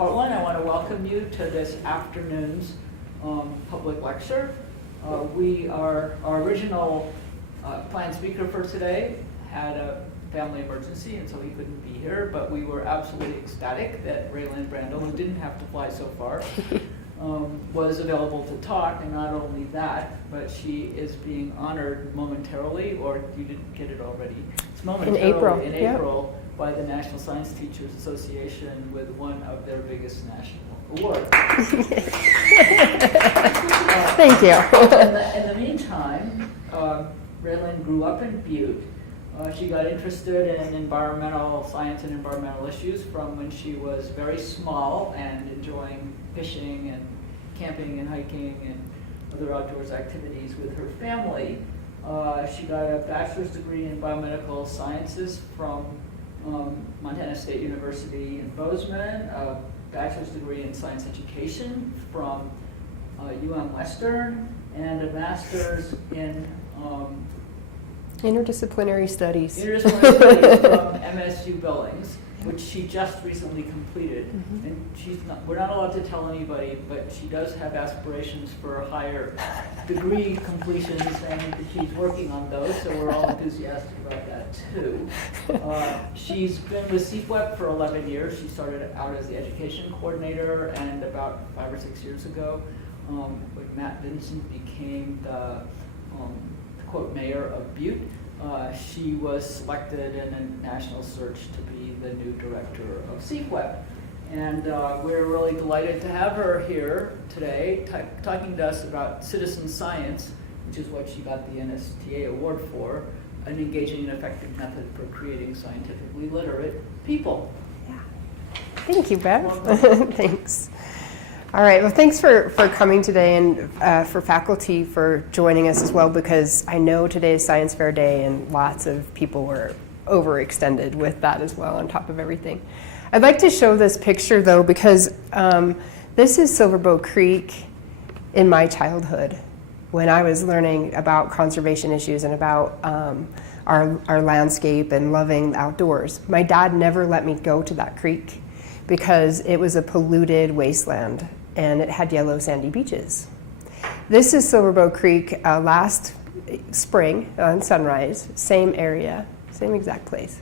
Portland, I want to welcome you to this afternoon's public lecture. Our original planned speaker for today had a family emergency, and so he couldn't be here, but we were absolutely ecstatic that Rayelynn Brandl, who didn't have to fly so far, was available to talk. And not only that, but she is being honored momentarily, or you didn't get it already, it's momentarily in April by the National Science Teachers Association with one of their biggest national awards. Thank you. In the meantime, Rayelynn grew up in Butte. She got interested in environmental science and environmental issues from when she was very small and enjoying fishing and camping and hiking and other outdoors activities with her family. She got a bachelor's degree in biomedical sciences from Montana State University in Bozeman, a bachelor's degree in science education from Western, and a master's in Interdisciplinary studies. From MSU Billings, which she just recently completed. Mm-hmm. And we're not allowed to tell anybody, but she does have aspirations for higher degree completions, and she's working on those, so we're all enthusiastic about that too. She's been with CFWEP for 11 years. She started out as the education coordinator, and about 5 or 6 years ago, when Matt Vincent became the quote mayor of Butte, she was selected in a national search to be the new director of CFWEP. And we're really delighted to have her here today talking to us about citizen science, which is what she got the NSTA award for, an engaging and effective method for creating scientifically literate people. Yeah. Thank you, Beth. Thanks. All right, well, thanks for coming today, and for faculty for joining us as well, because I know today is Science Fair Day and lots of people were overextended with that as well on top of everything. I'd like to show this picture though, because this is Silverbow Creek in my childhood when I was learning about conservation issues and about our landscape and loving the outdoors. My dad never let me go to that creek because it was a polluted wasteland and it had yellow sandy beaches. This is Silverbow Creek last spring on sunrise, same area, same exact place.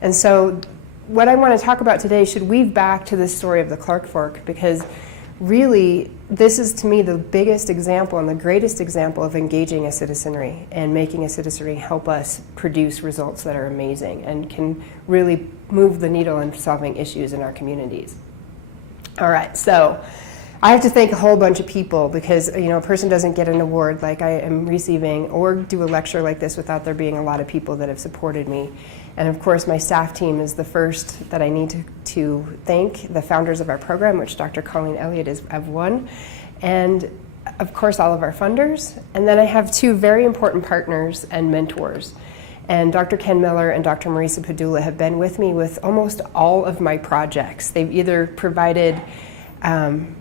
And so what I want to talk about today should weave back to the story of the Clark Fork, because really this is to me the biggest example and the greatest example of engaging a citizenry and making a citizenry help us produce results that are amazing and can really move the needle in solving issues in our communities. All right, so I have to thank a whole bunch of people, because a person doesn't get an award like I am receiving or do a lecture like this without there being a lot of people that have supported me. And of course, my staff team is the first that I need to thank, the founders of our program, which Dr. Colleen Elliott is of one, and of course all of our funders. And then I have two very important partners and mentors. And Dr. Ken Miller and Dr. Marisa Padula have been with me with almost all of my projects. They've either provided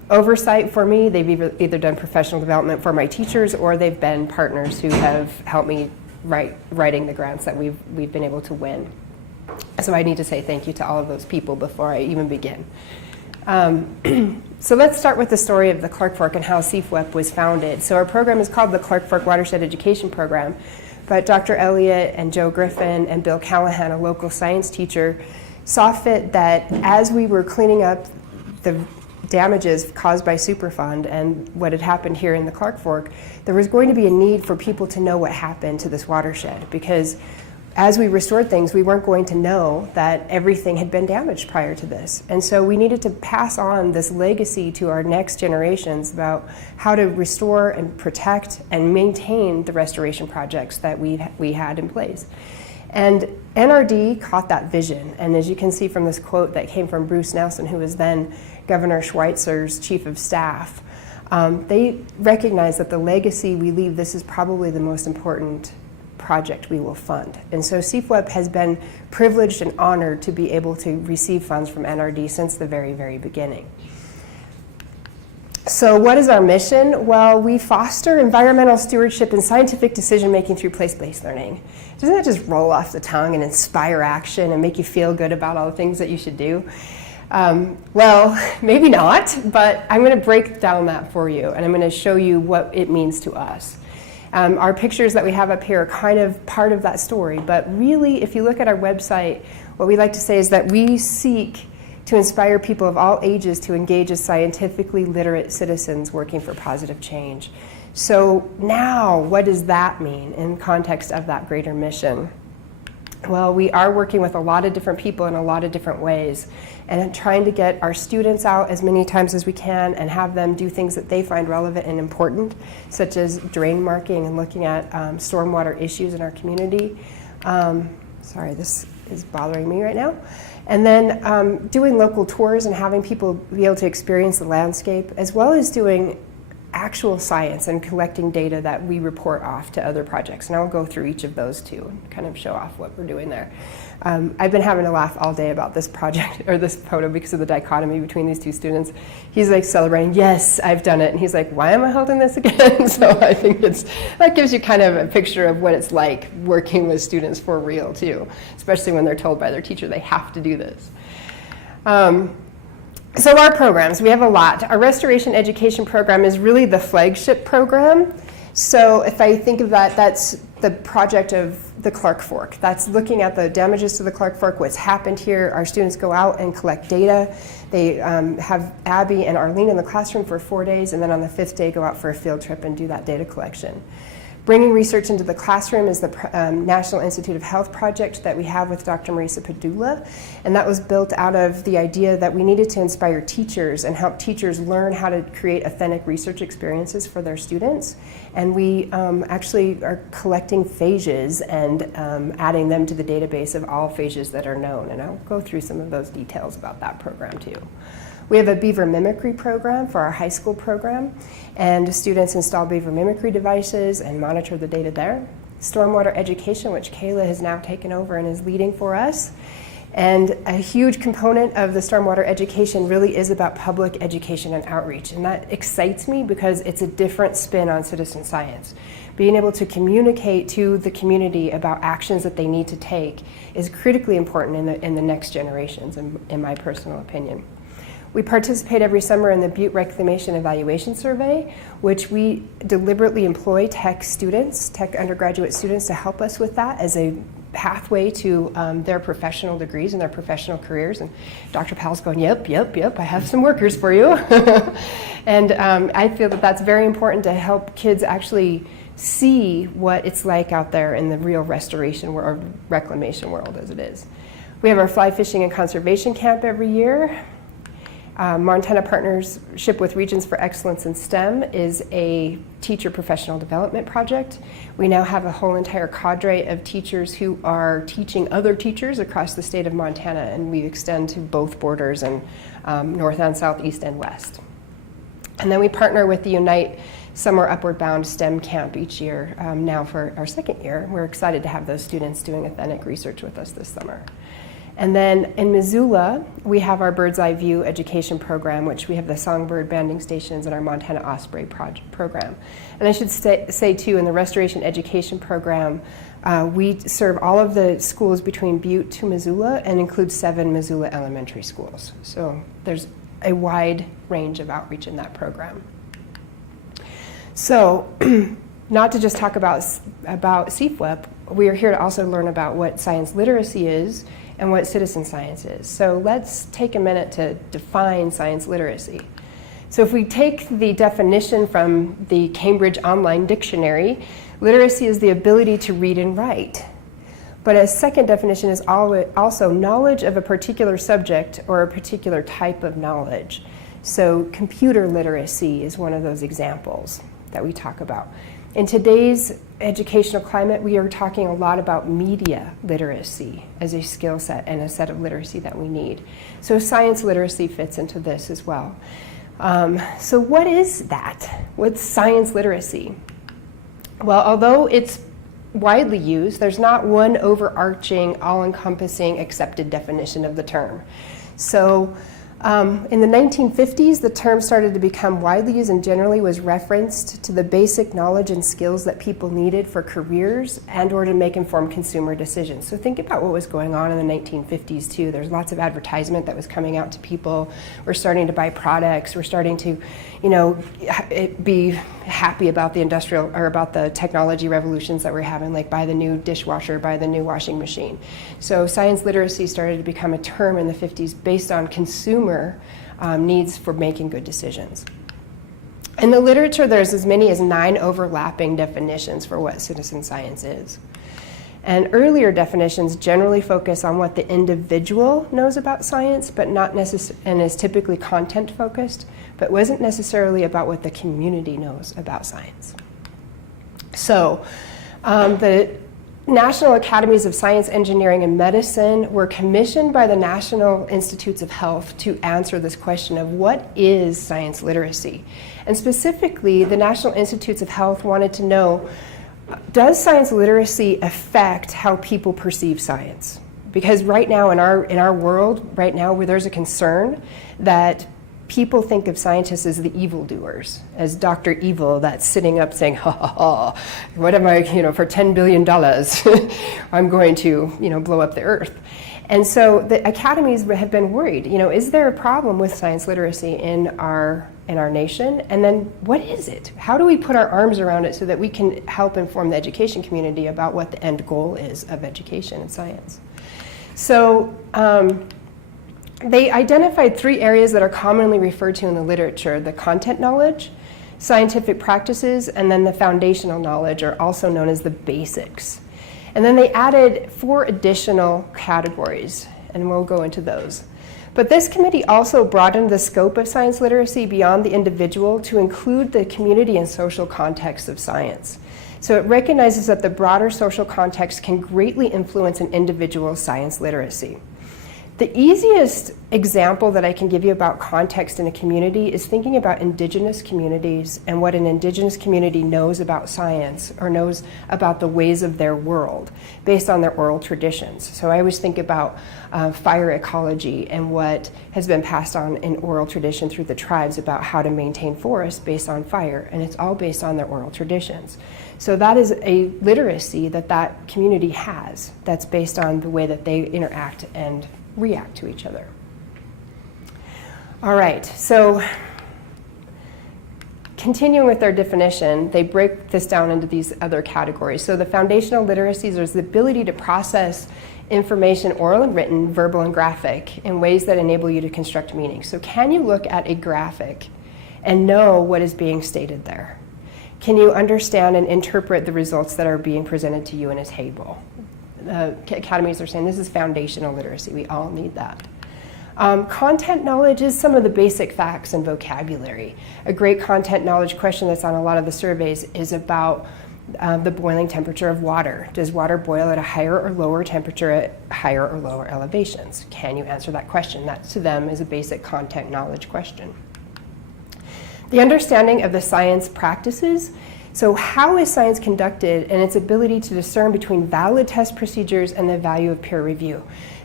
oversight for me, they've either done professional development for my teachers, or they've been partners who have helped me writing the grants that we've been able to win. So I need to say thank you to all of those people before I even begin. So let's start with the story of the Clark Fork and how CFWEP was founded. So our program is called the Clark Fork Watershed Education Program, but Dr. Elliott and Joe Griffin and Bill Callahan, a local science teacher, saw fit that as we were cleaning up the damages caused by Superfund and what had happened here in the Clark Fork, there was going to be a need for people to know what happened to this watershed, because as we restored things, we weren't going to know that everything had been damaged prior to this. And so we needed to pass on this legacy to our next generations about how to restore and protect and maintain the restoration projects that we had in place. And NRD caught that vision. And as you can see from this quote that came from Bruce Nelson, who was then Governor Schweitzer's chief of staff, they recognized that the legacy we leave, this is probably the most important project we will fund. And so CFWEP has been privileged and honored to be able to receive funds from NRD since the very, very beginning. So what is our mission? Well, we foster environmental stewardship and scientific decision-making through place-based learning. Doesn't that just roll off the tongue and inspire action and make you feel good about all the things that you should do? Well, maybe not, but I'm going to break down that for you, and I'm going to show you what it means to us. Our pictures that we have up here are kind of part of that story, but really, if you look at our website, what we like to say is that we seek to inspire people of all ages to engage as scientifically literate citizens working for positive change. So now, what does that mean in context of that greater mission? Well, we are working with a lot of different people in a lot of different ways, and trying to get our students out as many times as we can and have them do things that they find relevant and important, such as drain marking and looking at stormwater issues in our community. Sorry, this is bothering me right now. And then doing local tours and having people be able to experience the landscape, as well as doing actual science and collecting data that we report off to other projects. And I'll go through each of those too and kind of show off what we're doing there. I've been having a laugh all day about this project, or this photo, because of the dichotomy between these two students. He's like celebrating, yes, I've done it. And he's like, why am I holding this again? So I think that gives you kind of a picture of what it's like working with students for real too, especially when they're told by their teacher they have to do this. So our programs, we have a lot. Our restoration education program is really the flagship program. So if I think of that, that's the project of the Clark Fork. That's looking at the damages to the Clark Fork, what's happened here. Our students go out and collect data. They have Abby and Arlene in the classroom for 4 days, and then on the 5th day go out for a field trip and do that data collection. Bringing research into the classroom is the National Institute of Health project that we have with Dr. Marisa Padula, and that was built out of the idea that we needed to inspire teachers and help teachers learn how to create authentic research experiences for their students. And we actually are collecting phages and adding them to the database of all phages that are known, and I'll go through some of those details about that program too. We have a Beaver Mimicry program for our high school program, and students install Beaver Mimicry devices and monitor the data there. Stormwater education, which Kayla has now taken over and is leading for us. And a huge component of the stormwater education really is about public education and outreach, and that excites me because it's a different spin on citizen science. Being able to communicate to the community about actions that they need to take is critically important in the next generations, in my personal opinion. We participate every summer in the Butte Reclamation Evaluation Survey, which we deliberately employ tech undergraduate students to help us with that as a pathway to their professional degrees and their professional careers. And Dr. Powell's going, yep, I have some workers for you. And I feel that that's very important to help kids actually see what it's like out there in the real restoration or reclamation world as it is. We have our fly fishing and conservation camp every year. Montana Partnership with Regions for Excellence in STEM is a teacher professional development project. We now have a whole entire cadre of teachers who are teaching other teachers across the state of Montana, and we extend to both borders and north and south, east and west. And then we partner with the Unite Summer Upward Bound STEM Camp each year, now for our second year. We're excited to have those students doing authentic research with us this summer. And then in Missoula, we have our Bird's Eye View education program, which we have the songbird banding stations and our Montana Osprey program. And I should say too, in the restoration education program, we serve all of the schools between Butte to Missoula and include 7 Missoula elementary schools. So there's a wide range of outreach in that program. So not to just talk about CFWEP, we are here to also learn about what science literacy is and what citizen science is. So let's take a minute to define science literacy. So if we take the definition from the Cambridge Online Dictionary, literacy is the ability to read and write. But a second definition is also knowledge of a particular subject or a particular type of knowledge. So computer literacy is one of those examples that we talk about. In today's educational climate, we are talking a lot about media literacy as a skill set and a set of literacy that we need. So science literacy fits into this as well. So what is that? What's science literacy? Well, although it's widely used, there's not one overarching, all-encompassing, accepted definition of the term. So In the 1950s, the term started to become widely used and generally was referenced to the basic knowledge and skills that people needed for careers and or to make informed consumer decisions. So think about what was going on in the 1950s too. There's lots of advertisement that was coming out to people. We're starting to buy products. We're starting to, be happy about the industrial or about the technology revolutions that we're having, like buy the new dishwasher, buy the new washing machine. So science literacy started to become a term in the 50s based on consumer needs for making good decisions. In the literature, there's as many as 9 overlapping definitions for what citizen science is. And earlier definitions generally focus on what the individual knows about science, but not necessarily, and is typically content focused, but wasn't necessarily about what the community knows about science. So the National Academies of Science, Engineering, and Medicine were commissioned by the National Institutes of Health to answer this question of what is science literacy? And specifically, the National Institutes of Health wanted to know, does science literacy affect how people perceive science? Because right now in our world, right now where there's a concern that people think of scientists as the evildoers, as Dr. Evil that's sitting up saying, ha ha ha, what am I, for $10 billion, I'm going to, blow up the earth. And so the academies have been worried, is there a problem with science literacy in our nation? And then what is it? How do we put our arms around it so that we can help inform the education community about what the end goal is of education and science? So they identified 3 areas that are commonly referred to in the literature: the content knowledge, scientific practices, and then the foundational knowledge, or also known as the basics. And then they added 4 additional categories, and we'll go into those. But this committee also broadened the scope of science literacy beyond the individual to include the community and social context of science. So it recognizes that the broader social context can greatly influence an individual's science literacy. The easiest example that I can give you about context in a community is thinking about indigenous communities and what an indigenous community knows about science or knows about the ways of their world based on their oral traditions. So I always think about fire ecology and what has been passed on in oral tradition through the tribes about how to maintain forests based on fire, and it's all based on their oral traditions. So that is a literacy that community has that's based on the way that they interact and react to each other. All right, so continuing with their definition, they break this down into these other categories. So the foundational literacies is the ability to process information, oral and written, verbal and graphic, in ways that enable you to construct meaning. So can you look at a graphic and know what is being stated there? Can you understand and interpret the results that are being presented to you in a table? Academies are saying this is foundational literacy. We all need that. Content knowledge is some of the basic facts and vocabulary. A great content knowledge question that's on a lot of the surveys is about the boiling temperature of water. Does water boil at a higher or lower temperature at higher or lower elevations? Can you answer that question? That to them is a basic content knowledge question. The understanding of the science practices. So how is science conducted and its ability to discern between valid test procedures and the value of peer review?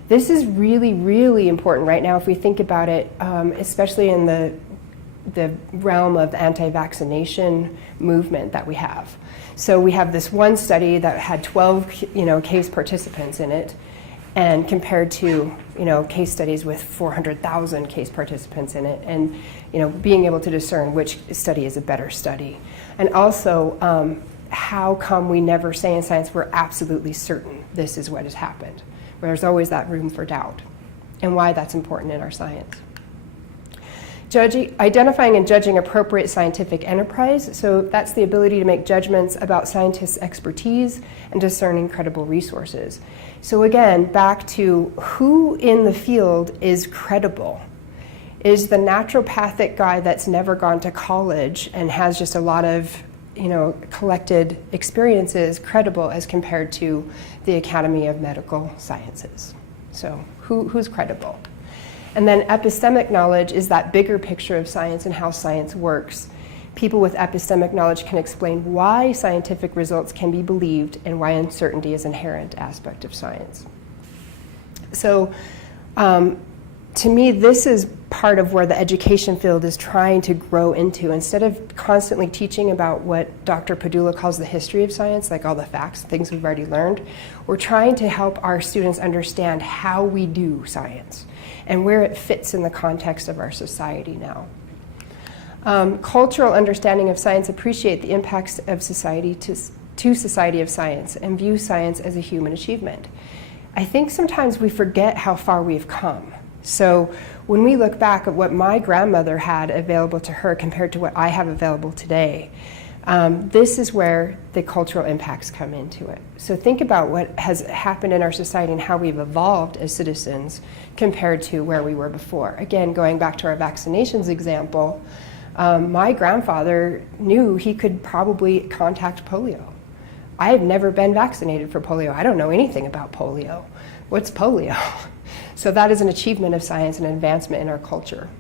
This is really, really important right now if we think about it, especially in the realm of the anti-vaccination movement that we have. So we have this one study that had 12 case participants in it, and compared to case studies with 400,000 case participants in it, and being able to discern which study is a better study. And also, how come we never say in science we're absolutely certain this is what has happened? There's always that room for doubt, and why that's important in our science. Identifying and judging appropriate scientific enterprise. So that's the ability to make judgments about scientists' expertise and discerning credible resources. So again, back to who in the field is credible. Is the naturopathic guy that's never gone to college and has just a lot of collected experiences credible as compared to the Academy of Medical Sciences? So who's credible? And then epistemic knowledge is that bigger picture of science and how science works. People with epistemic knowledge can explain why scientific results can be believed and why uncertainty is an inherent aspect of science. So to me, this is part of where the education field is trying to grow into. Instead of constantly teaching about what Dr. Padula calls the history of science, like all the facts, things we've already learned, we're trying to help our students understand how we do science and where it fits in the context of our society now. Cultural understanding of science appreciate the impacts of society to society of science and view science as a human achievement. I think sometimes we forget how far we've come. So when we look back at what my grandmother had available to her compared to what I have available today, this is where the cultural impacts come into it. So think about what has happened in our society and how we've evolved as citizens compared to where we were before. Again, going back to our vaccinations example, my grandfather knew he could probably contact polio. I have never been vaccinated for polio. I don't know anything about polio. What's polio? So that is an achievement of science and an advancement in our culture.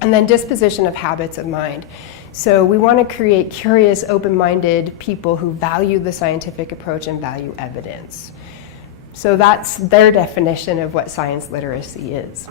And then disposition of habits of mind. So we want to create curious, open-minded people who value the scientific approach and value evidence. So that's their definition of what science literacy is.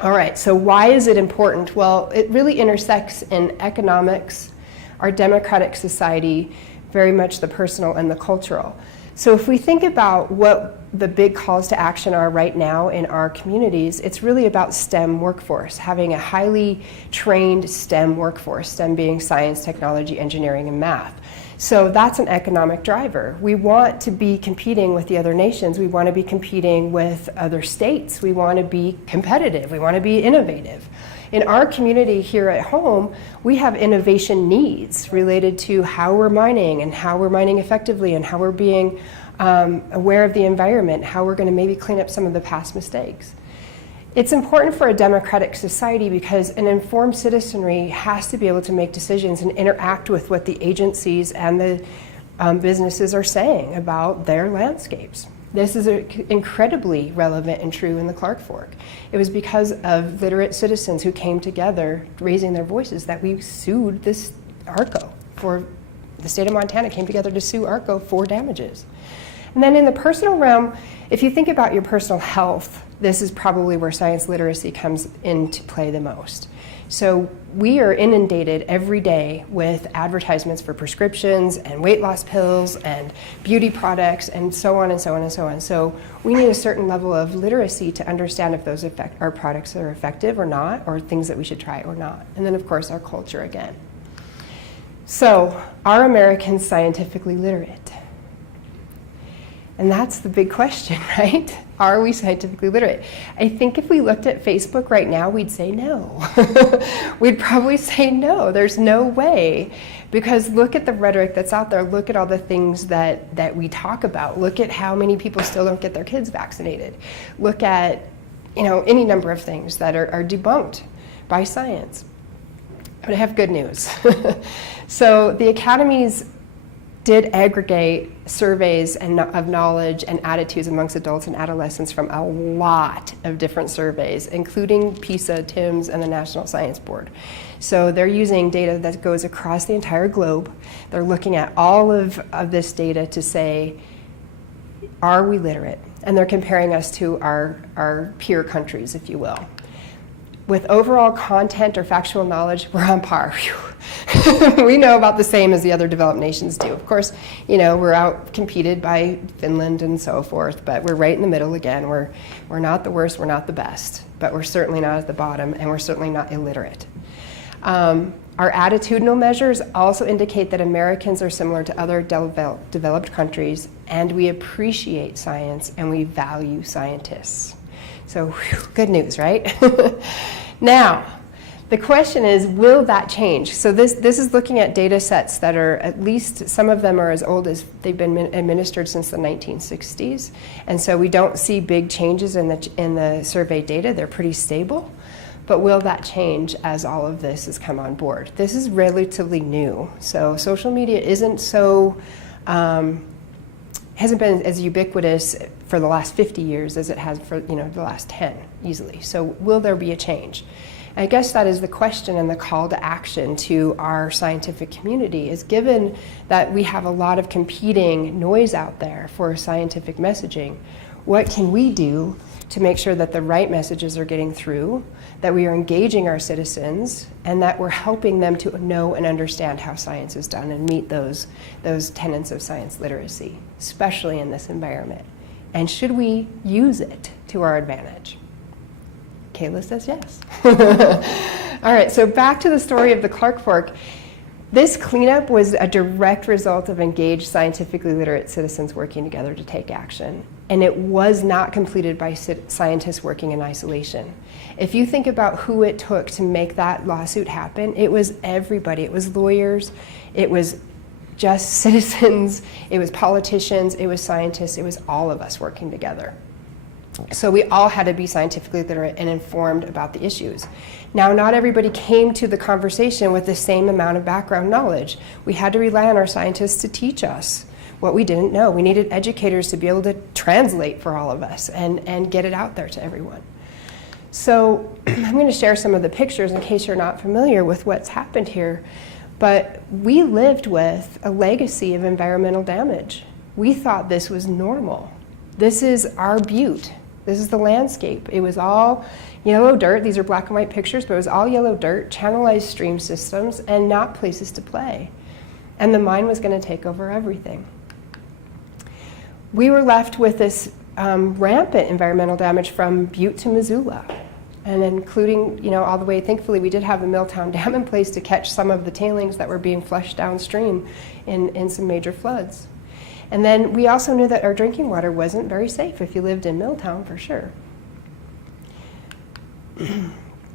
All right, so why is it important? Well, it really intersects in economics, our democratic society, very much the personal and the cultural. So if we think about what the big calls to action are right now in our communities, it's really about STEM workforce, having a highly trained STEM workforce, STEM being science, technology, engineering, and math. So that's an economic driver. We want to be competing with the other nations. We want to be competing with other states. We want to be competitive. We want to be innovative. In our community here at home, we have innovation needs related to how we're mining and how we're mining effectively and how we're being aware of the environment, how we're going to maybe clean up some of the past mistakes. It's important for a democratic society because an informed citizenry has to be able to make decisions and interact with what the agencies and the businesses are saying about their landscapes. This is incredibly relevant and true in the Clark Fork. It was because of literate citizens who came together, raising their voices, that we sued this ARCO for, the state of Montana came together to sue ARCO for damages. And then in the personal realm, if you think about your personal health, this is probably where science literacy comes into play the most. So we are inundated every day with advertisements for prescriptions and weight loss pills and beauty products and so on and so on and so on. So we need a certain level of literacy to understand if those our products are effective or not, or things that we should try or not. And then of course our culture again. So are Americans scientifically literate? And that's the big question, right? Are we scientifically literate? I think if we looked at Facebook right now, we'd say no. We'd probably say no, there's no way. Because look at the rhetoric that's out there. Look at all the things that we talk about. Look at how many people still don't get their kids vaccinated. Look at, any number of things that are debunked by science. But I have good news. So the academies did aggregate surveys of knowledge and attitudes amongst adults and adolescents from a lot of different surveys, including PISA, TIMSS, and the National Science Board. So they're using data that goes across the entire globe. They're looking at all of this data to say, are we literate? And they're comparing us to our peer countries, if you will. With overall content or factual knowledge, we're on par. We know about the same as the other developed nations do. Of course, we're out-competed by Finland and so forth, but we're right in the middle again. We're not the worst, we're not the best, but we're certainly not at the bottom, and we're certainly not illiterate. Our attitudinal measures also indicate that Americans are similar to other developed countries, and we appreciate science, and we value scientists. So, good news, right? Now, the question is, will that change? So this is looking at data sets that are, at least some of them are as old as they've been administered since the 1960s. And so we don't see big changes in the survey data. They're pretty stable. But will that change as all of this has come on board? This is relatively new. So social media isn't so, hasn't been as ubiquitous for the last 50 years as it has for the last 10 easily. So will there be a change? I guess that is the question and the call to action to our scientific community, is given that we have a lot of competing noise out there for scientific messaging, What can we do to make sure that the right messages are getting through, that we are engaging our citizens, and that we're helping them to know and understand how science is done and meet those tenets of science literacy, especially in this environment? And should we use it to our advantage? Kayla says yes. All right, so back to the story of the Clark Fork. This cleanup was a direct result of engaged, scientifically literate citizens working together to take action. And it was not completed by scientists working in isolation. If you think about who it took to make that lawsuit happen, it was everybody. It was lawyers, it was just citizens, it was politicians, it was scientists, it was all of us working together. So we all had to be scientifically literate and informed about the issues. Now, not everybody came to the conversation with the same amount of background knowledge. We had to rely on our scientists to teach us what we didn't know. We needed educators to be able to translate for all of us and get it out there to everyone. So I'm going to share some of the pictures in case you're not familiar with what's happened here. But we lived with a legacy of environmental damage. We thought this was normal. This is our butte. This is the landscape. It was all yellow dirt. These are black and white pictures, but it was all yellow dirt, channelized stream systems, and not places to play. And the mine was going to take over everything. We were left with this rampant environmental damage from Butte to Missoula, and including, all the way, thankfully, we did have a Milltown Dam in place to catch some of the tailings that were being flushed downstream in some major floods. And then we also knew that our drinking water wasn't very safe if you lived in Milltown, for sure.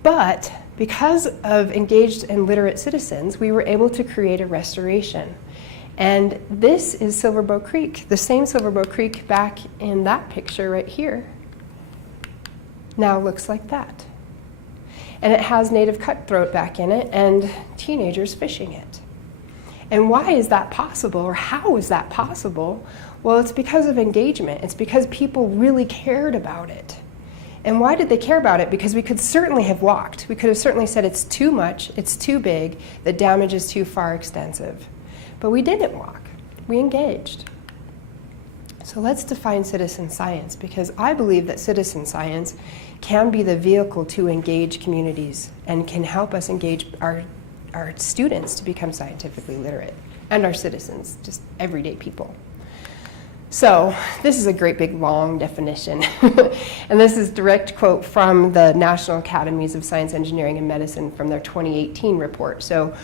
But because of engaged and literate citizens, we were able to create a restoration. And this is Silverbow Creek, the same Silverbow Creek back in that picture right here. Now looks like that. And it has native cutthroat back in it and teenagers fishing it. And why is that possible, or how is that possible? Well, it's because of engagement. It's because people really cared about it. And why did they care about it? Because we could certainly have walked. We could have certainly said it's too much, it's too big, the damage is too far extensive. But we didn't walk. We engaged. So let's define citizen science, because I believe that citizen science can be the vehicle to engage communities and can help us engage our students to become scientifically literate, and our citizens, just everyday people. So this is a great big long definition. And this is direct quote from the National Academies of Science, Engineering, and Medicine from their 2018 report. So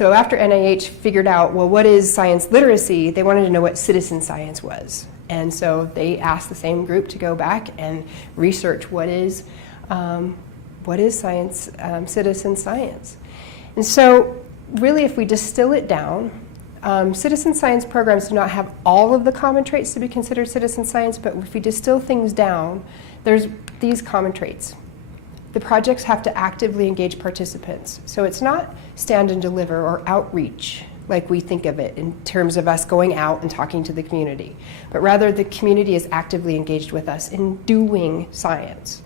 after NIH figured out, well, what is science literacy, they wanted to know what citizen science was. And so they asked the same group to go back and research what is science, citizen science. And so really, if we distill it down, citizen science programs do not have all of the common traits to be considered citizen science, but if we distill things down, there's these common traits. The projects have to actively engage participants. So it's not stand and deliver or outreach like we think of it in terms of us going out and talking to the community, but rather the community is actively engaged with us in doing science.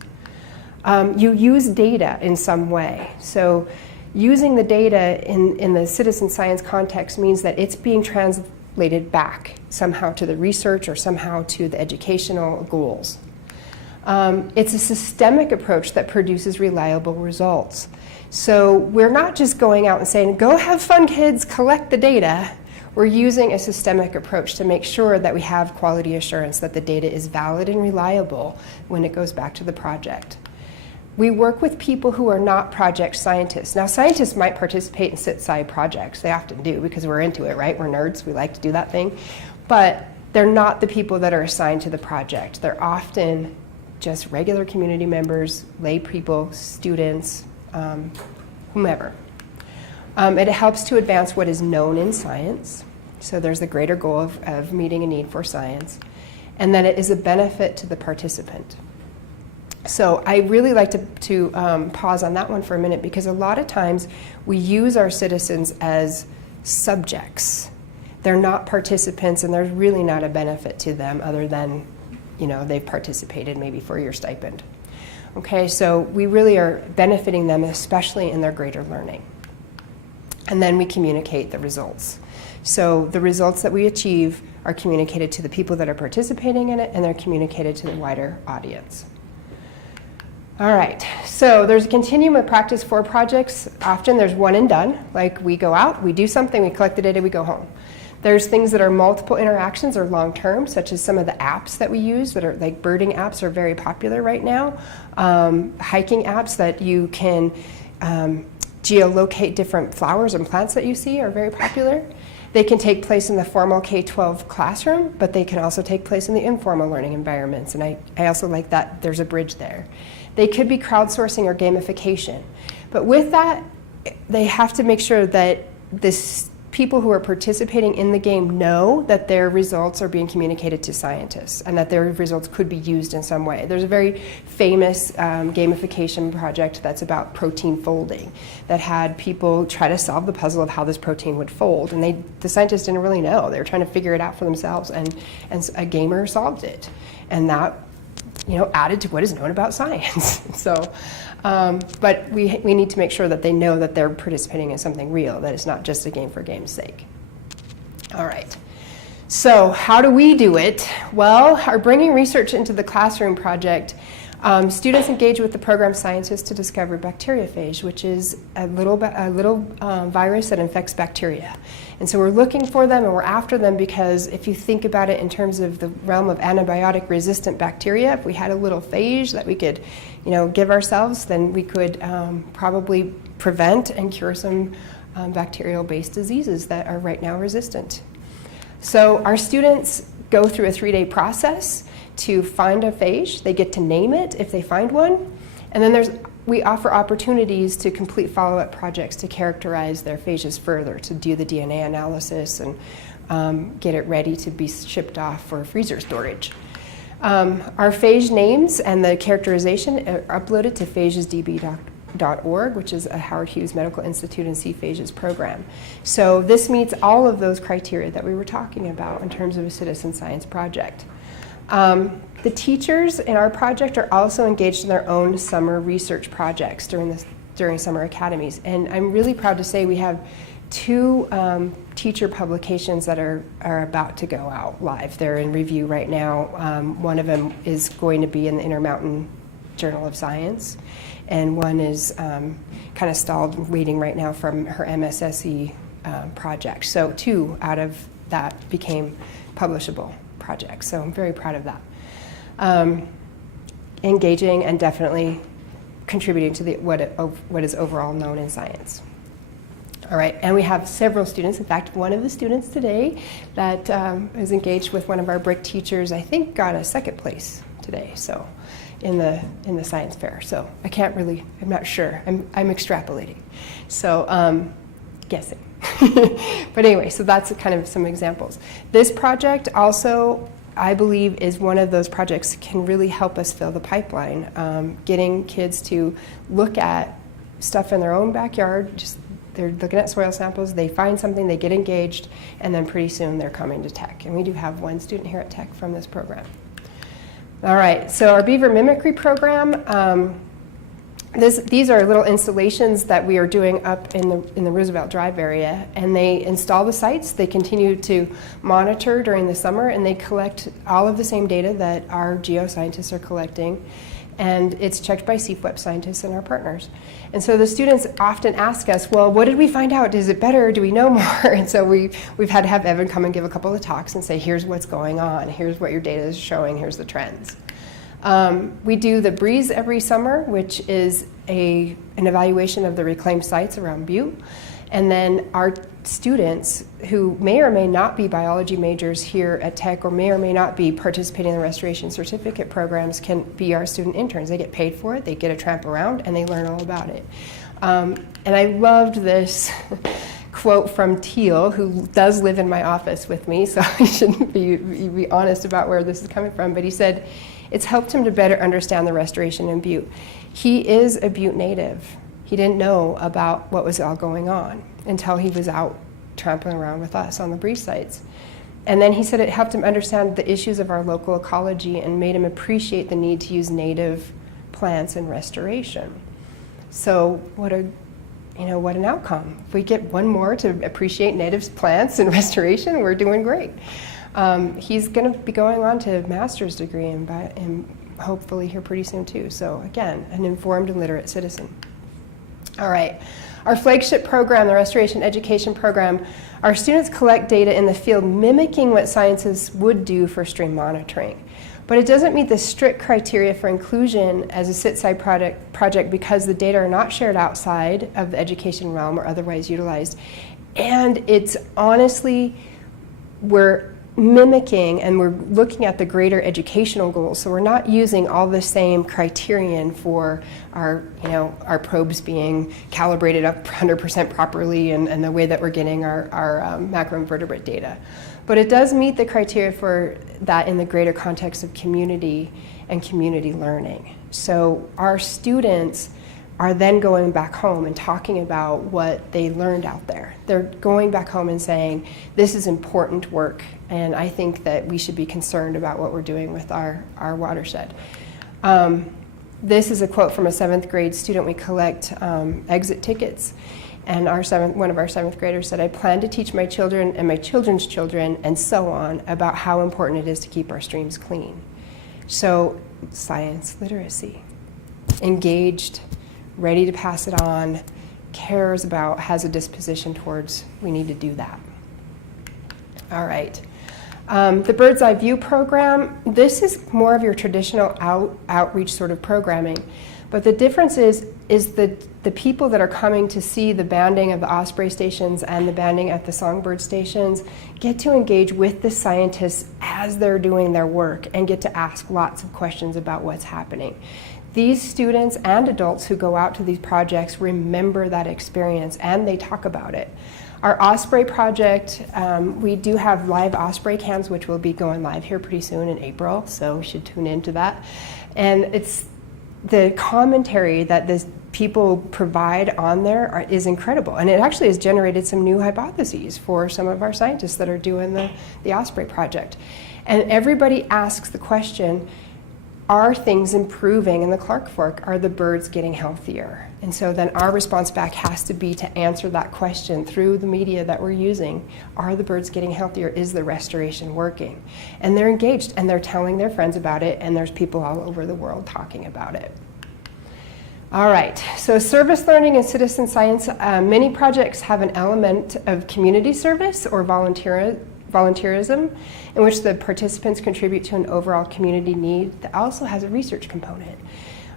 You use data in some way. So using the data in the citizen science context means that it's being translated back somehow to the research or somehow to the educational goals. It's a systemic approach that produces reliable results. So we're not just going out and saying, go have fun, kids, collect the data. We're using a systemic approach to make sure that we have quality assurance that the data is valid and reliable when it goes back to the project. We work with people who are not project scientists. Now, scientists might participate in sit-side projects. They often do because we're into it, right? We're nerds. We like to do that thing. But they're not the people that are assigned to the project. They're often just regular community members, lay people, students, whomever. It helps to advance what is known in science. So there's the greater goal of meeting a need for science. And that it is a benefit to the participant. So I really like to pause on that one for a minute, because a lot of times we use our citizens as subjects. They're not participants, and there's really not a benefit to them other than, they've participated maybe for your stipend. Okay, so we really are benefiting them, especially in their greater learning. And then we communicate the results. So the results that we achieve are communicated to the people that are participating in it, and they're communicated to the wider audience. All right, so there's a continuum of practice for projects. Often there's one and done, like we go out, we do something, we collect the data, we go home. There's things that are multiple interactions or long-term, such as some of the apps that we use that are like birding apps are very popular right now. Hiking apps that you can geolocate different flowers and plants that you see are very popular. They can take place in the formal K-12 classroom, but they can also take place in the informal learning environments, and I also like that there's a bridge there. They could be crowdsourcing or gamification. But with that, they have to make sure that people who are participating in the game know that their results are being communicated to scientists and that their results could be used in some way. There's a very famous gamification project that's about protein folding that had people try to solve the puzzle of how this protein would fold, and the scientists didn't really know. They were trying to figure it out for themselves, and a gamer solved it, and that added to what is known about science. So, but we need to make sure that they know that they're participating in something real, that it's not just a game for game's sake. All right. So how do we do it? Well, our Bringing Research into the Classroom project, students engage with the program scientists to discover bacteriophage, which is a little virus that infects bacteria. And so we're looking for them and we're after them because if you think about it in terms of the realm of antibiotic-resistant bacteria, if we had a little phage that we could, give ourselves, then we could probably prevent and cure some bacterial-based diseases that are right now resistant. So our students go through a 3-day process to find a phage. They get to name it if they find one. And then we offer opportunities to complete follow-up projects to characterize their phages further, to do the DNA analysis and get it ready to be shipped off for freezer storage. Our phage names and the characterization are uploaded to phagesdb.org, which is a Howard Hughes Medical Institute and CPhages program. So this meets all of those criteria that we were talking about in terms of a citizen science project. The teachers in our project are also engaged in their own summer research projects during summer academies. And I'm really proud to say we have 2 teacher publications that are about to go out live. They're in review right now. One of them is going to be in the Intermountain Journal of Science, and one is kind of stalled, waiting right now from her MSSE project. So 2 out of that became publishable projects, so I'm very proud of that. Engaging and definitely contributing to what is overall known in science. All right, and we have several students. In fact, one of the students today that is engaged with one of our BRIC teachers, I think, got a 2nd place today. So, in the science fair. So I can't really. I'm not sure. I'm extrapolating. So guessing. But anyway, so that's kind of some examples. This project also, I believe, is one of those projects that can really help us fill the pipeline. Getting kids to look at stuff in their own backyard. They're looking at soil samples, they find something, they get engaged, and then pretty soon they're coming to Tech. And we do have one student here at Tech from this program. All right, so our Beaver Mimicry program, these are little installations that we are doing up in the Roosevelt Drive area, and they install the sites. They continue to monitor during the summer, and they collect all of the same data that our geoscientists are collecting, and it's checked by CFWEP scientists and our partners. And so the students often ask us, well, what did we find out? Is it better? Do we know more? And so we've had to have Evan come and give a couple of talks and say, here's what's going on, here's what your data is showing, here's the trends. We do the Breeze every summer, which is an evaluation of the reclaimed sites around Butte. And then our students who may or may not be biology majors here at Tech or may not be participating in the restoration certificate programs can be our student interns. They get paid for it, they get a tramp around, and they learn all about it. And I loved this quote from Teal, who does live in my office with me, so I shouldn't be honest about where this is coming from, but he said, it's helped him to better understand the restoration in Butte. He is a Butte native. He didn't know about what was all going on until he was out trampling around with us on the Breeze sites. And then he said it helped him understand the issues of our local ecology and made him appreciate the need to use native plants in restoration. So what a what an outcome. If we get one more to appreciate native plants and restoration, we're doing great. He's going to be going on to a master's degree and hopefully here pretty soon too. So again, an informed and literate citizen. All right. Our flagship program, the Restoration Education Program, our students collect data in the field mimicking what scientists would do for stream monitoring. But it doesn't meet the strict criteria for inclusion as a sit-side project because the data are not shared outside of the education realm or otherwise utilized. And it's honestly, we're mimicking and we're looking at the greater educational goals. So we're not using all the same criterion for our probes being calibrated up 100% properly and the way that we're getting our macroinvertebrate data. But it does meet the criteria for that in the greater context of community and community learning. So our students are then going back home and talking about what they learned out there. They're going back home and saying, this is important work, and I think that we should be concerned about what we're doing with our watershed. This is a quote from a 7th grade student. We collect exit tickets. And one of our 7th graders said, I plan to teach my children and my children's children and so on about how important it is to keep our streams clean. So science literacy, engaged, ready to pass it on, cares about, has a disposition towards, we need to do that. All right. The Bird's Eye View program, this is more of your traditional outreach sort of programming. But the difference is the people that are coming to see the banding of the osprey stations and the banding at the songbird stations get to engage with the scientists as they're doing their work and get to ask lots of questions about what's happening. These students and adults who go out to these projects remember that experience and they talk about it. Our osprey project, we do have live osprey cams, which will be going live here pretty soon in April, so you should tune into that. And it's the commentary that the people provide on there is incredible. And it actually has generated some new hypotheses for some of our scientists that are doing the Osprey project. And everybody asks the question, are things improving in the Clark Fork? Are the birds getting healthier? And so then our response back has to be to answer that question through the media that we're using. Are the birds getting healthier? Is the restoration working? And they're engaged and they're telling their friends about it, and there's people all over the world talking about it. All right, so service learning and citizen science, many projects have an element of community service or volunteerism in which the participants contribute to an overall community need that also has a research component.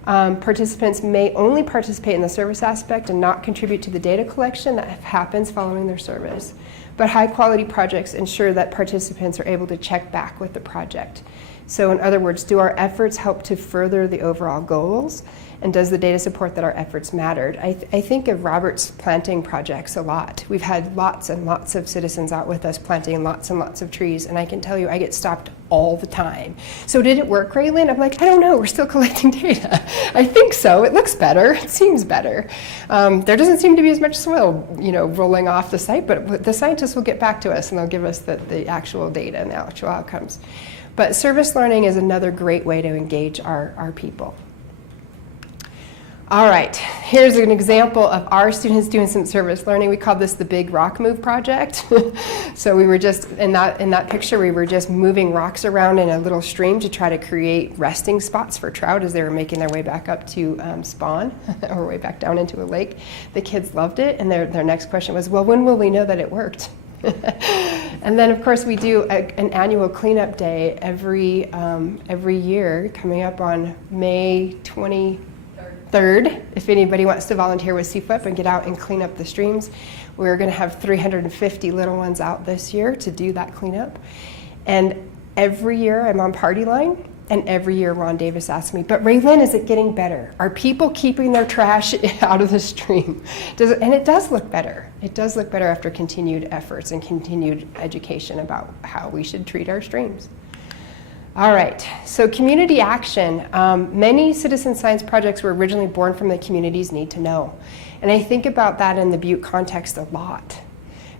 Participants may only participate in the service aspect and not contribute to the data collection that happens following their service. But high quality projects ensure that participants are able to check back with the project. So in other words, do our efforts help to further the overall goals? And does the data support that our efforts mattered? I think of Robert's planting projects a lot. We've had lots and lots of citizens out with us planting lots and lots of trees, and I can tell you I get stopped all the time. So did it work, Rayelynn? I'm like, I don't know, we're still collecting data. I think so, it looks better, it seems better. There doesn't seem to be as much soil, rolling off the site, but the scientists will get back to us and they'll give us the actual data and the actual outcomes. But service learning is another great way to engage our people. All right, here's an example of our students doing some service learning. We call this the Big Rock Move Project. So we were just, in that picture, we were just moving rocks around in a little stream to try to create resting spots for trout as they were making their way back up to spawn, or way back down into a lake. The kids loved it, and their next question was, well, when will we know that it worked? And then, of course, we do an annual cleanup day every year, coming up on May 23rd. If anybody wants to volunteer with CFWEP and get out and clean up the streams, we're going to have 350 little ones out this year to do that cleanup. And every year I'm on party line, and every year Ron Davis asks me, but Rayelynn, is it getting better? Are people keeping their trash out of the stream? And it does look better. It does look better after continued efforts and continued education about how we should treat our streams. All right, so community action. Many citizen science projects were originally born from the community's need to know. And I think about that in the Butte context a lot,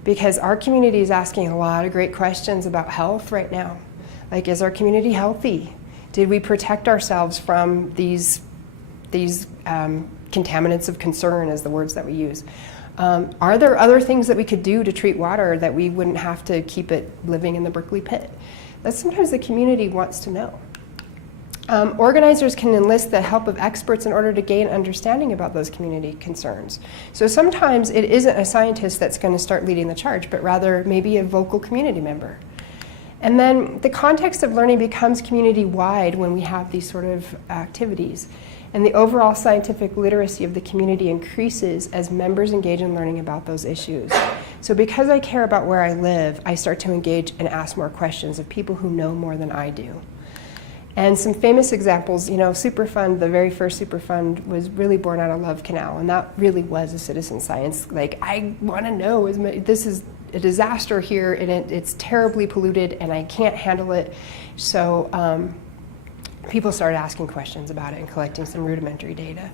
because our community is asking a lot of great questions about health right now. Like, is our community healthy? Did we protect ourselves from these contaminants of concern is the words that we use. Are there other things that we could do to treat water that we wouldn't have to keep it living in the Berkeley pit? That's sometimes the community wants to know. Organizers can enlist the help of experts in order to gain understanding about those community concerns. So sometimes it isn't a scientist that's going to start leading the charge, but rather maybe a vocal community member. And then the context of learning becomes community-wide when we have these sort of activities. And the overall scientific literacy of the community increases as members engage in learning about those issues. So because I care about where I live, I start to engage and ask more questions of people who know more than I do. And some famous examples, Superfund, the very first Superfund was really born out of Love Canal, and that really was a citizen science. Like, I want to know, this is a disaster here, and it's terribly polluted, and I can't handle it. So people started asking questions about it and collecting some rudimentary data.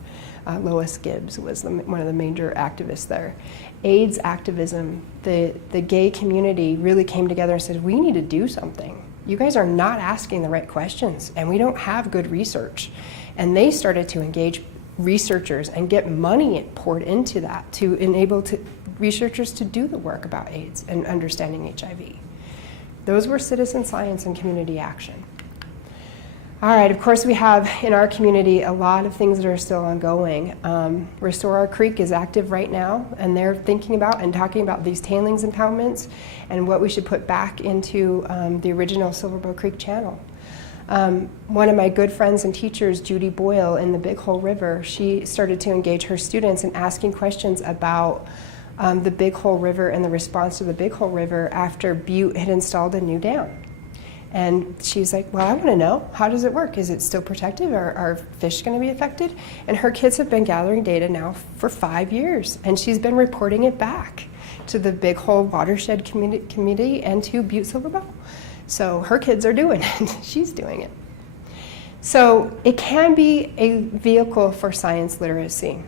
Lois Gibbs was one of the major activists there. AIDS activism, the gay community really came together and said, we need to do something. You guys are not asking the right questions, and we don't have good research. And they started to engage researchers and get money poured into that to enable researchers to do the work about AIDS and understanding HIV. Those were citizen science and community action. All right, of course we have in our community a lot of things that are still ongoing. Restore Our Creek is active right now, and they're thinking about and talking about these tailings impoundments and what we should put back into the original Silverbow Creek channel. One of my good friends and teachers, Judy Boyle, in the Big Hole River, she started to engage her students in asking questions about the Big Hole River and the response to the Big Hole River after Butte had installed a new dam. And she's like, well, I want to know, how does it work? Is it still protected? Are fish going to be affected? And her kids have been gathering data now for 5 years, and she's been reporting it back to the Big Hole Watershed Committee and to Butte Silverbow. So her kids are doing it. She's doing it. So it can be a vehicle for science literacy.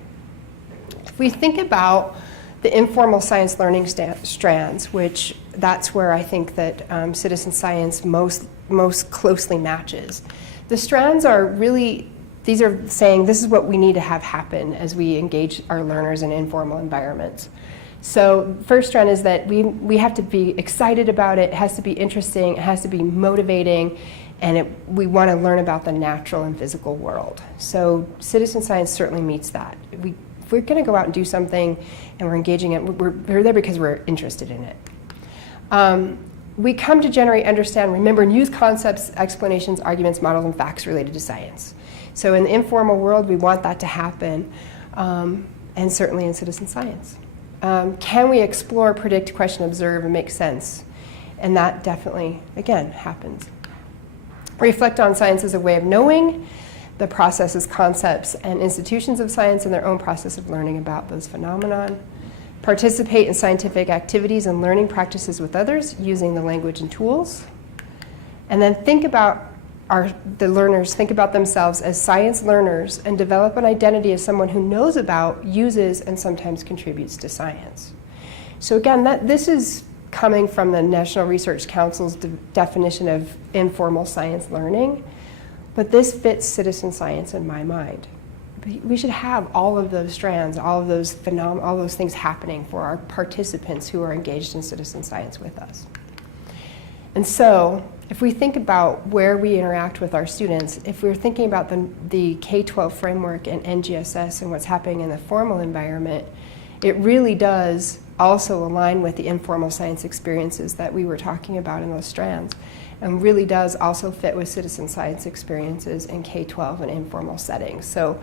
If we think about the informal science learning strands, which that's where I think that citizen science most closely matches. The strands are really, these are saying this is what we need to have happen as we engage our learners in informal environments. So first strand is that we have to be excited about it, it has to be interesting, it has to be motivating, and we want to learn about the natural and physical world. So citizen science certainly meets that. If we're going to go out and do something and we're engaging it, we're there because we're interested in it. We come to generate, understand, remember, and use concepts, explanations, arguments, models, and facts related to science. So in the informal world, we want that to happen, and certainly in citizen science. Can we explore, predict, question, observe, and make sense? And that definitely, again, happens. Reflect on science as a way of knowing, the processes, concepts, and institutions of science and their own process of learning about those phenomenon. Participate in scientific activities and learning practices with others using the language and tools. And then think about the learners, think about themselves as science learners and develop an identity as someone who knows about, uses, and sometimes contributes to science. So again, this is coming from the National Research Council's definition of informal science learning. But this fits citizen science in my mind. We should have all of those strands, all of those all those things happening for our participants who are engaged in citizen science with us. And so, if we think about where we interact with our students, if we're thinking about the K-12 framework and NGSS and what's happening in the formal environment, it really does also align with the informal science experiences that we were talking about in those strands, and really does also fit with citizen science experiences in K-12 and informal settings. So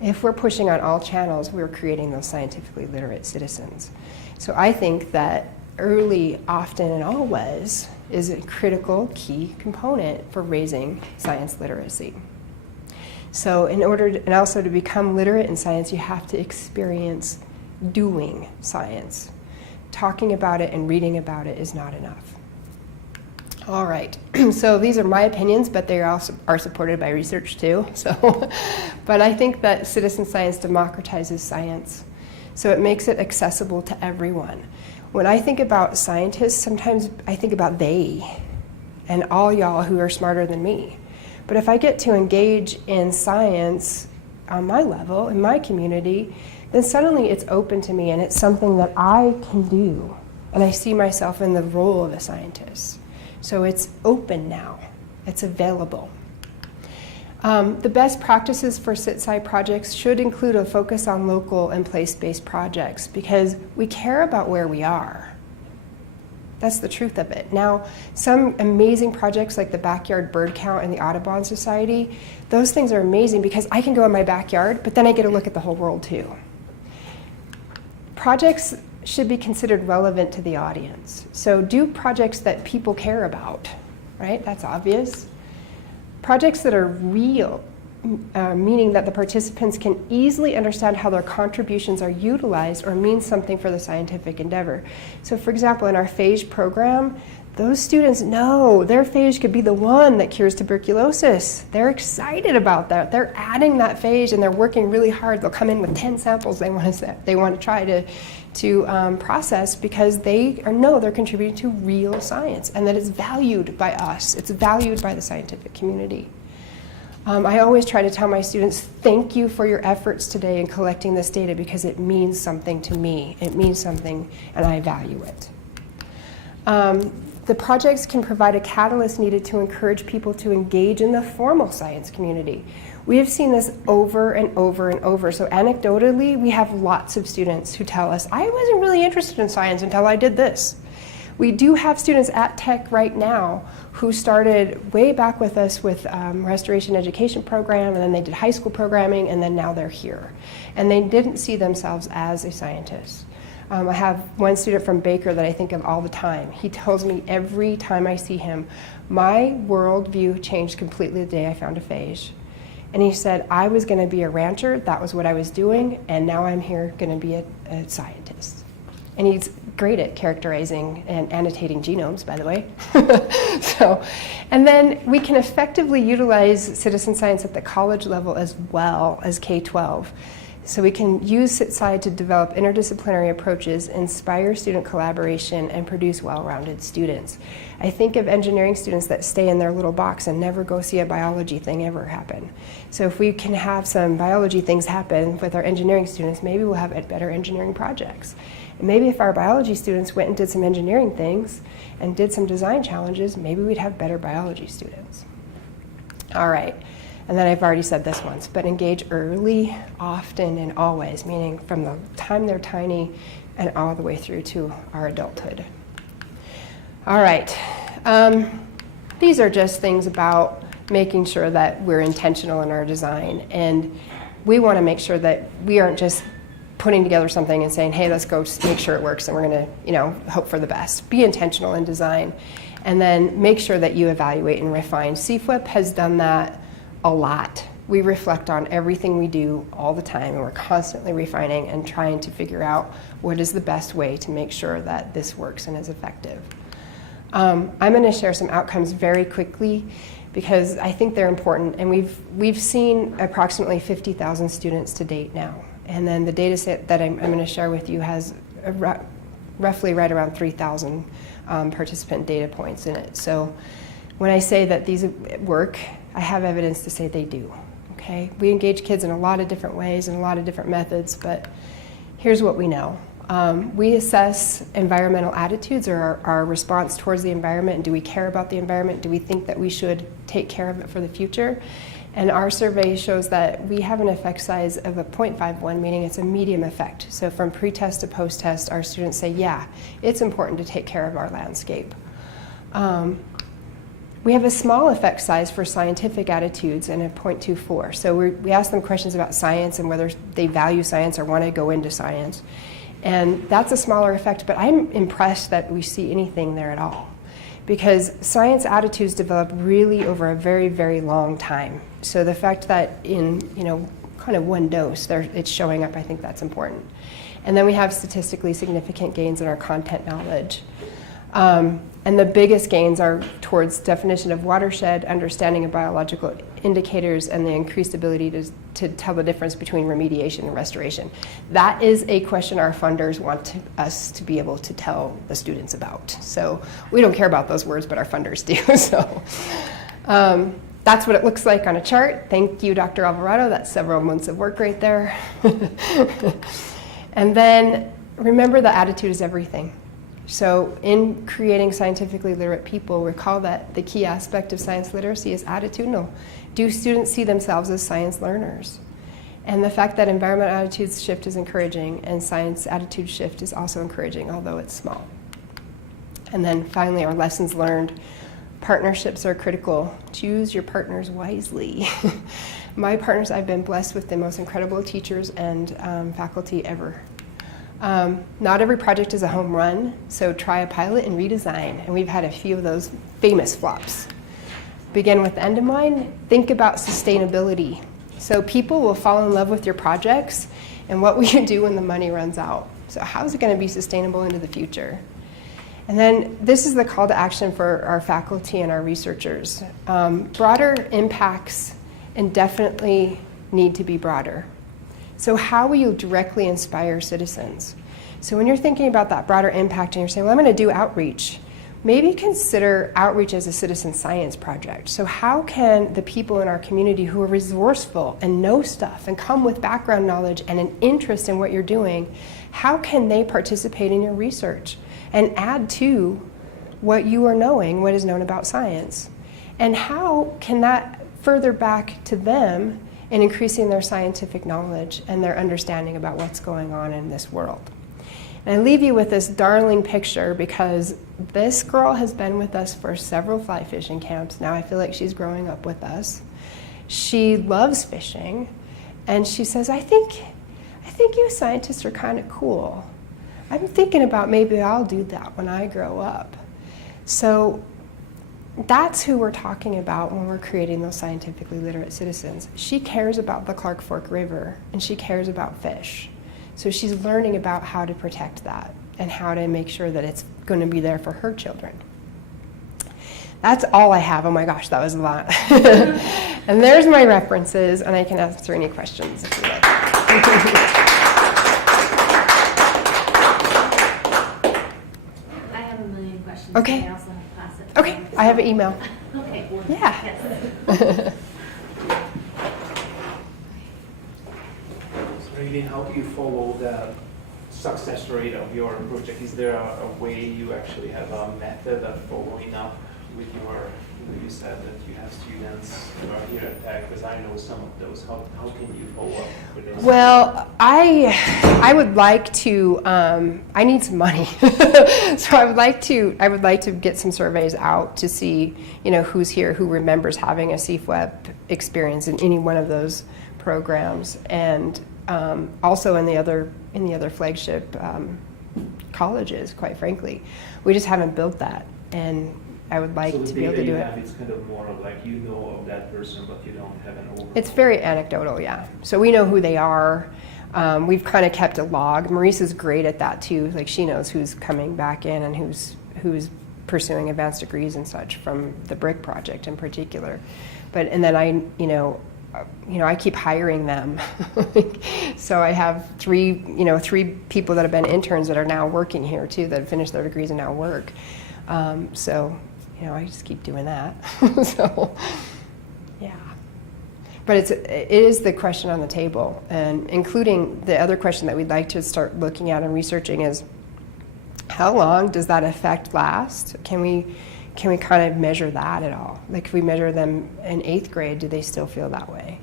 if we're pushing on all channels, we're creating those scientifically literate citizens. So I think that early, often, and always is a critical key component for raising science literacy. So in order to, and also to become literate in science, you have to experience doing science. Talking about it and reading about it is not enough. All right, so these are my opinions, but they also are supported by research too. So, but I think that citizen science democratizes science. So it makes it accessible to everyone. When I think about scientists, sometimes I think about they and all y'all who are smarter than me. But if I get to engage in science on my level, in my community, then suddenly it's open to me and it's something that I can do. And I see myself in the role of a scientist. So it's open now. It's available. The best practices for sit-sci projects should include a focus on local and place-based projects because we care about where we are. That's the truth of it. Now, some amazing projects like the Backyard Bird Count and the Audubon Society, those things are amazing because I can go in my backyard, but then I get to look at the whole world too. Projects should be considered relevant to the audience. So do projects that people care about, right? That's obvious. Projects that are real, meaning that the participants can easily understand how their contributions are utilized or mean something for the scientific endeavor. So for example, in our phage program, those students know their phage could be the one that cures tuberculosis. They're excited about that. They're adding that phage and they're working really hard. They'll come in with 10 samples they want to try to process because they know they're contributing to real science and that it's valued by us. It's valued by the scientific community. I always try to tell my students, thank you for your efforts today in collecting this data because it means something to me. It means something and I value it. The projects can provide a catalyst needed to encourage people to engage in the formal science community. We have seen this over and over and over. So anecdotally, we have lots of students who tell us, I wasn't really interested in science until I did this. We do have students at Tech right now who started way back with us with restoration education program, and then they did high school programming, and then now they're here. And they didn't see themselves as a scientist. I have one student from Baker that I think of all the time. He tells me every time I see him, my worldview changed completely the day I found a phage. And he said, I was going to be a rancher, that was what I was doing, and now I'm here going to be a scientist. And he's great at characterizing and annotating genomes, by the way. And then we can effectively utilize citizen science at the college level as well as K-12. So we can use sit-sci to develop interdisciplinary approaches, inspire student collaboration, and produce well-rounded students. I think of engineering students that stay in their little box and never go see a biology thing ever happen. So if we can have some biology things happen with our engineering students, maybe we'll have better engineering projects. And maybe if our biology students went and did some engineering things and did some design challenges, maybe we'd have better biology students. All right. And then I've already said this once, but engage early, often, and always, meaning from the time they're tiny and all the way through to our adulthood. All right. These are just things about making sure that we're intentional in our design. And we want to make sure that we aren't just putting together something and saying, hey, let's go make sure it works and we're going to, hope for the best. Be intentional in design. And then make sure that you evaluate and refine. CFWEP has done that a lot. We reflect on everything we do all the time, and we're constantly refining and trying to figure out what is the best way to make sure that this works and is effective. I'm going to share some outcomes very quickly because I think they're important, and we've seen approximately 50,000 students to date now. And then the data set that I'm going to share with you has roughly right around 3,000 participant data points in it. So when I say that these work, I have evidence to say they do. Okay? We engage kids in a lot of different ways and a lot of different methods, but here's what we know. We assess environmental attitudes or our response towards the environment. Do we care about the environment? Do we think that we should take care of it for the future? And our survey shows that we have an effect size of a 0.51, meaning it's a medium effect. So from pre-test to post-test, our students say, yeah, it's important to take care of our landscape. We have a small effect size for scientific attitudes and a 0.24. So we ask them questions about science and whether they value science or want to go into science. And that's a smaller effect, but I'm impressed that we see anything there at all. Because science attitudes develop really over a very, very long time. So the fact that in, kind of one dose, it's showing up, I think that's important. And then we have statistically significant gains in our content knowledge. And the biggest gains are towards definition of watershed, understanding of biological indicators, and the increased ability to tell the difference between remediation and restoration. That is a question our funders want us to be able to tell the students about. So we don't care about those words, but our funders do. That's what it looks like on a chart. Thank you, Dr. Alvarado. That's several months of work right there. And then remember, the attitude is everything. So in creating scientifically literate people, recall that the key aspect of science literacy is attitudinal. Do students see themselves as science learners? And the fact that environmental attitudes shift is encouraging, and science attitude shift is also encouraging, although it's small. And then finally, our lessons learned. Partnerships are critical. Choose your partners wisely. My partners, I've been blessed with the most incredible teachers and faculty ever. Not every project is a home run, so try a pilot and redesign. And we've had a few of those famous flops. Begin with the end in mind. Think about sustainability. So people will fall in love with your projects, and what will you do when the money runs out? So how is it going to be sustainable into the future? And then this is the call to action for our faculty and our researchers. Broader impacts indefinitely need to be broader. So how will you directly inspire citizens? So when you're thinking about that broader impact and you're saying, well, I'm going to do outreach, maybe consider outreach as a citizen science project. So how can the people in our community who are resourceful and know stuff and come with background knowledge and an interest in what you're doing, how can they participate in your research and add to what you are knowing, what is known about science? And how can that further back to them in increasing their scientific knowledge and their understanding about what's going on in this world? And I leave you with this darling picture because this girl has been with us for several fly fishing camps. Now I feel like she's growing up with us. She loves fishing, and she says, I think you scientists are kind of cool. I'm thinking about maybe I'll do that when I grow up. So that's who we're talking about when we're creating those scientifically literate citizens. She cares about the Clark Fork River, and she cares about fish. So she's learning about how to protect that and how to make sure that it's going to be there for her children. That's all I have. Oh my gosh, that was a lot. And there's my references, and I can answer any questions if you like. I have a million questions. Okay. I also have class at Okay, I have an email. Okay. Yeah. Yes. Really, how do you follow the success rate of your project? Is there a way you actually have a method of following up with your, you said that you have students who are here at Tech, because I know some of those. How can you follow up with those? Well, I would like to, I need some money. So I would like to get some surveys out to see, who's here, who remembers having a CFWEP experience in any one of those programs, and also in the other flagship colleges, quite frankly. We just haven't built that, and I would like to be able to do it. It's kind of more of like you know of that person, but you don't have an overall. It's very anecdotal, yeah. So we know who they are. We've kind of kept a log. Maurice is great at that too. Like, she knows who's coming back in and who's pursuing advanced degrees and such from the BRIC project in particular. And then I keep hiring them. So I have three people that have been interns that are now working here too, that have finished their degrees and now work. I just keep doing that. So, yeah. But it is the question on the table, and including the other question that we'd like to start looking at and researching is, how long does that effect last? Can we kind of measure that at all? Like, if we measure them in 8th grade, do they still feel that way?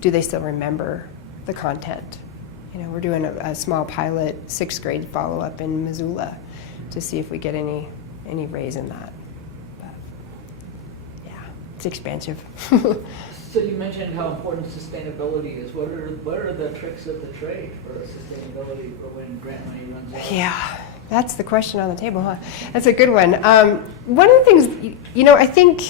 Do they still remember the content? We're doing a small pilot 6th grade follow-up in Missoula to see if we get any raise in that. But, yeah, it's expansive. So you mentioned how important sustainability is. What are the tricks of the trade for sustainability for when grant money runs out? Yeah, that's the question on the table, huh? That's a good one. One of the things, I think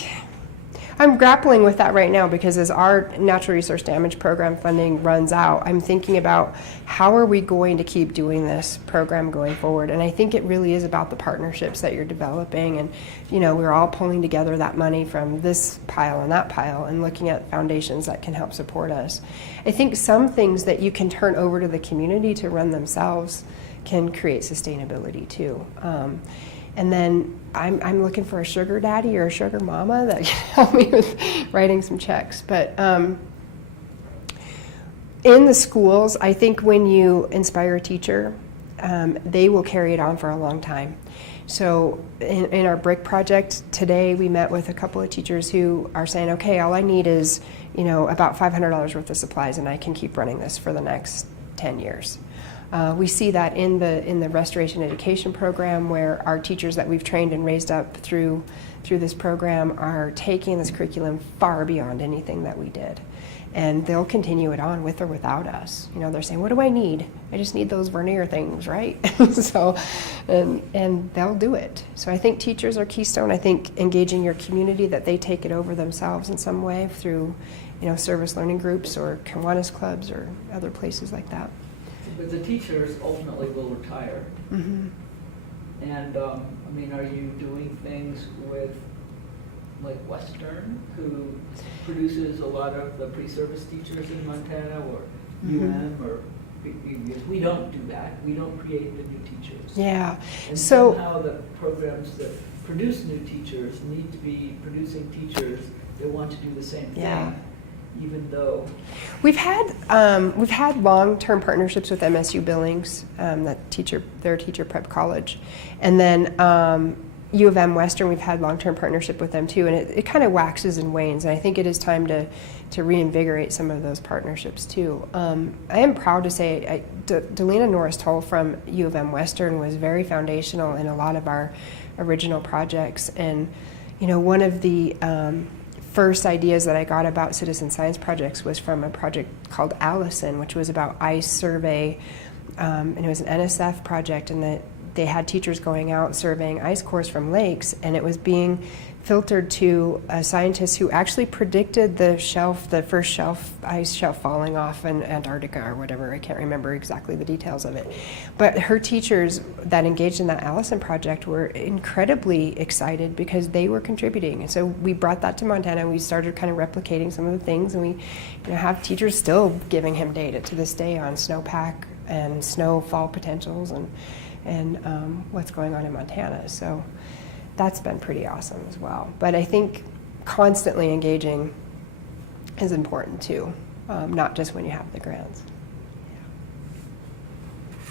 I'm grappling with that right now, because as our natural resource damage program funding runs out, I'm thinking about how are we going to keep doing this program going forward. And I think it really is about the partnerships that you're developing, and we're all pulling together that money from this pile and that pile and looking at foundations that can help support us. I think some things that you can turn over to the community to run themselves can create sustainability too. And then I'm looking for a sugar daddy or a sugar mama that can help me with writing some checks. But in the schools, I think when you inspire a teacher, they will carry it on for a long time. So in our brick project today, we met with a couple of teachers who are saying, okay, all I need is, about $500 worth of supplies, and I can keep running this for the next 10 years. We see that in the restoration education program, where our teachers that we've trained and raised up through this program are taking this curriculum far beyond anything that we did. And they'll continue it on with or without us. They're saying, what do I need? I just need those vernier things, right? So, and they'll do it. So I think teachers are keystone. I think engaging your community, that they take it over themselves in some way through, service learning groups or Kiwanis clubs or other places like that. But the teachers ultimately will retire. Mm-hmm. And, are you doing things with, like, Western, who produces a lot of the pre-service teachers in Montana, or UM, or because we don't do that. We don't create the new teachers. Yeah. And So somehow the programs that produce new teachers need to be producing teachers that want to do the same thing. Yeah. Even though we've had long-term partnerships with MSU Billings, their teacher prep college, and then U of M Western. We've had long-term partnership with them too, and it kind of waxes and wanes. And I think it is time to reinvigorate some of those partnerships too. I am proud to say Delina Norris-Toll from U of M Western was very foundational in a lot of our original projects, and one of the first ideas that I got about citizen science projects was from a project called Allison, which was about ice survey, and it was an NSF project, and they had teachers going out surveying ice cores from lakes, and it was being filtered to a scientist who actually predicted the first ice shelf falling off in Antarctica or whatever. I can't remember exactly the details of it. But her teachers that engaged in that Allison project were incredibly excited because they were contributing. And so we brought that to Montana, and we started kind of replicating some of the things, and we have teachers still giving him data to this day on snowpack and snowfall potentials and what's going on in Montana. So that's been pretty awesome as well. But I think constantly engaging is important too, not just when you have the grants.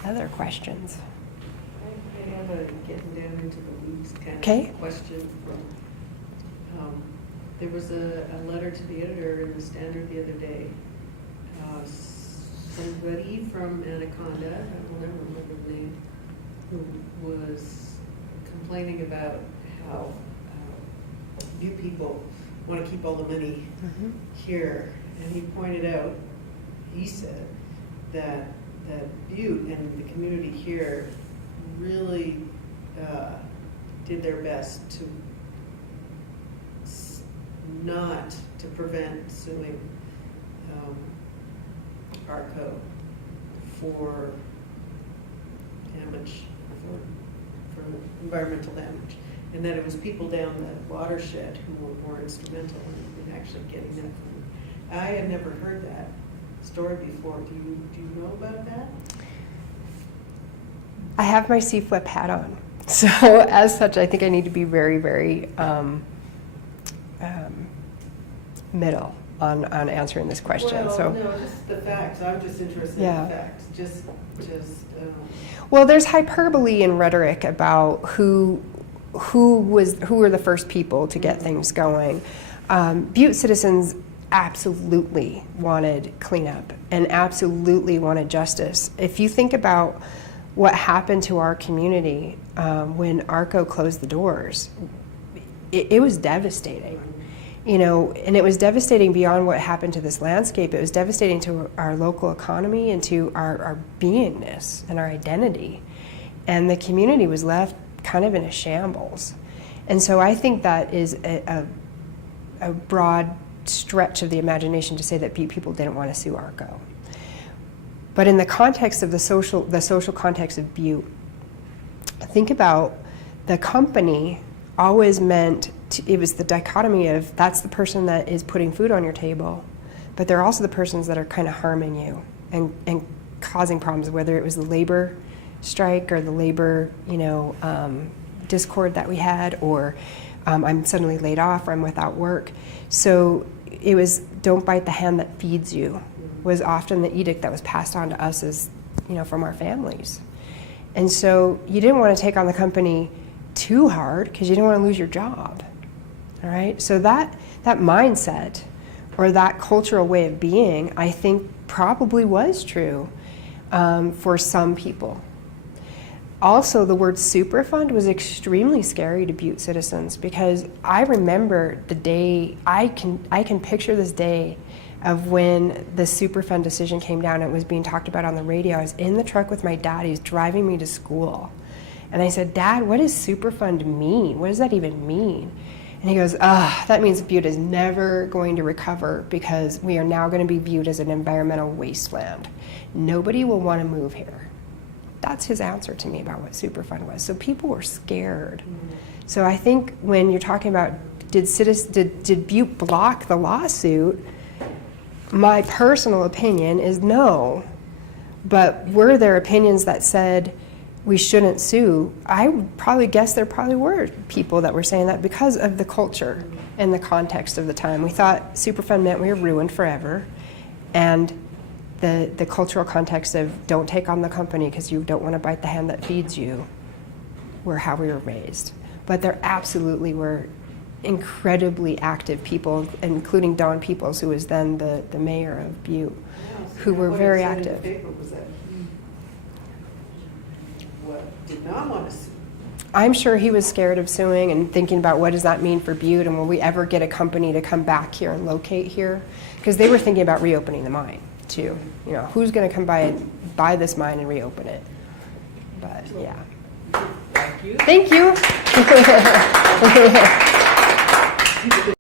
Yeah. Other questions? I have a getting down into the weeds kind of question from, there was a letter to the editor in the Standard the other day. Somebody from Anaconda, I will never remember the name, who was complaining about how new people want to keep all the money here. And he pointed out, he said, that Butte and the community here really did their best to not to prevent suing ARCO for damage, for environmental damage, and that it was people down the watershed who were more instrumental in actually getting that from. I had never heard that story before. Do you know about that? I have my CFWEP hat on, so as such, I think I need to be very, very middle on answering this question. Well, so no, just the facts. I'm just interested in the facts. Just. Well, there's hyperbole and rhetoric about who were the first people to get things going. Butte citizens absolutely wanted cleanup and absolutely wanted justice. If you think about what happened to our community when ARCO closed the doors, it was devastating. And it was devastating beyond what happened to this landscape. It was devastating to our local economy and to our beingness and our identity. And the community was left kind of in a shambles. And so I think that is a broad stretch of the imagination to say that people didn't want to sue ARCO. But in the context of the social context of Butte, think about the company always meant it was the dichotomy of that's the person that is putting food on your table, but they're also the persons that are kind of harming you and causing problems, whether it was the labor strike or the labor discord that we had, or I'm suddenly laid off, or I'm without work. So it was, don't bite the hand that feeds you, was often the edict that was passed on to us as, from our families. And so you didn't want to take on the company too hard because you didn't want to lose your job. All right? So that mindset, or that cultural way of being, I think probably was true for some people. Also, the word Superfund was extremely scary to Butte citizens, because I remember the day, I can picture this day of when the Superfund decision came down. It was being talked about on the radio. I was in the truck with my dad. He's driving me to school. And I said, Dad, what does Superfund mean? What does that even mean? And he goes, that means Butte is never going to recover, because we are now going to be viewed as an environmental wasteland. Nobody will want to move here. That's his answer to me about what Superfund was. So people were scared. So I think when you're talking about did Butte block the lawsuit, my personal opinion is no. But were there opinions that said we shouldn't sue? I would probably guess there probably were people that were saying that because of the culture and the context of the time. We thought Superfund meant we were ruined forever, and the cultural context of don't take on the company because you don't want to bite the hand that feeds you were how we were raised. But there absolutely were incredibly active people, including Don Peoples, who was then the mayor of Butte, who were very active. What it said in the paper was that he did not want to sue. I'm sure he was scared of suing and thinking about what does that mean for Butte, and will we ever get a company to come back here and locate here? Because they were thinking about reopening the mine too. Who's going to come by and buy this mine and reopen it? But yeah. Thank you. Thank you.